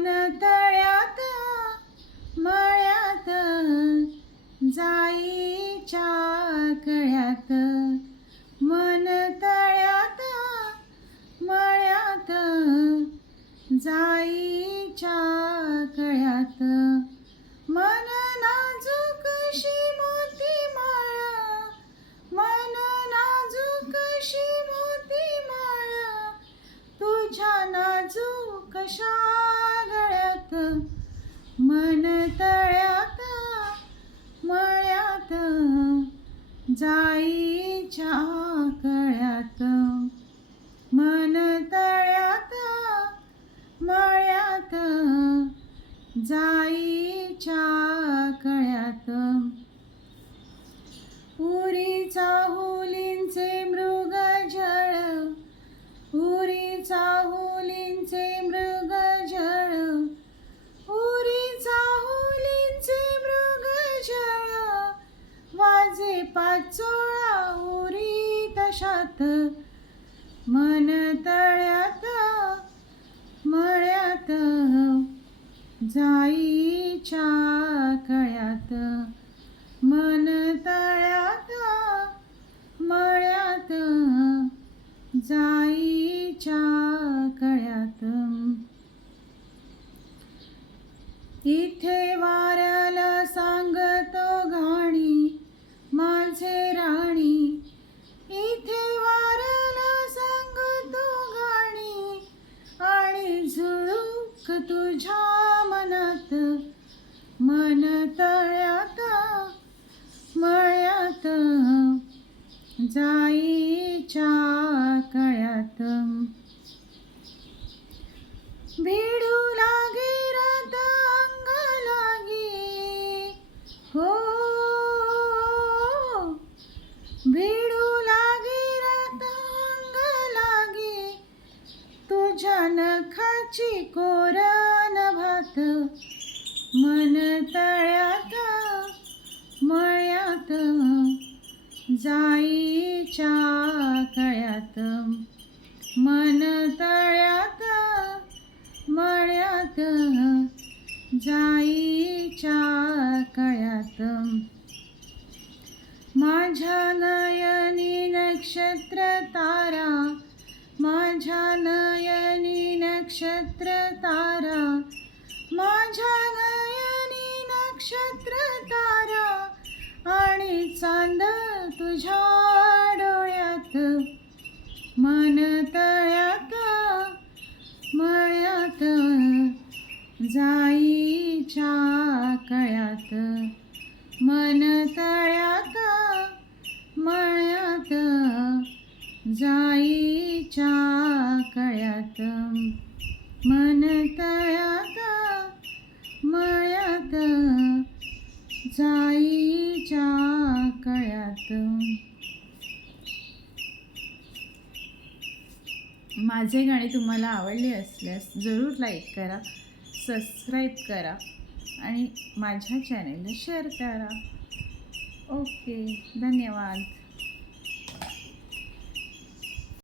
मन तळ्यात मळ्यात जाईच्या कळ्यात, मन तळ्यात मळ्यात जाईच्या कळ्यात, मन नाजूकशी मोती माळ, मन नाजूकशी मोती माळ, तुझ्या नाजूकशा गळ्यात, मन तळ्यात मळ्यात जाईच्या कळ्यात, मन तळ्यात मळ्यात जाईच्या कळ्यात, उरी चाहुलींचे मृगजळ, उरी चाहुलींचे मृगजळ, उरी चाहुलींचे मृगजळ, वाजे पाचोळा उरी तशात, मन तळ्यात मळ्यात जाईच्या कळ्यात, मन तळ्यात मळ्यात जाईच्या कळ्यात, इथे वाऱ्याला सांगतो गाणी माझे राणी, इथे वाऱ्याला सांगतो गाणी, आणि झुळूक तुझ्या मनात, मन तळ्यात मळ्यात जाईच्या कळ्यात, भिडू लागे रात अंग लागे, हो भिडू लागे रात अंग लागे, तुझ्या नखाची कोरन भात, मन तळ्यात मळ्यात जाईच्या कळ्यात, मन तळ्यात मळ्यात जाईच्या कळ्यात, माझ्या नयनी नक्षत्र तारा, माझ्या नयनी नक्षत्र तारा, माझ्या नयनी नक्षत्र तारा, आणि चांद तुझ्या डोळ्यात, मन तळ्यात मळ्यात जाईच्या कळ्यात, मन तळ्यात मळ्यात जाईच्या कळ्यात, मन तळ्यात मळ्यात जाईच्या कळ्यात. माझे गाणे तुम्हाला आवडले असल्यास जरूर लाईक करा, सबस्क्राईब करा आणि माझ्या चॅनेलला शेअर करा. ओके, धन्यवाद.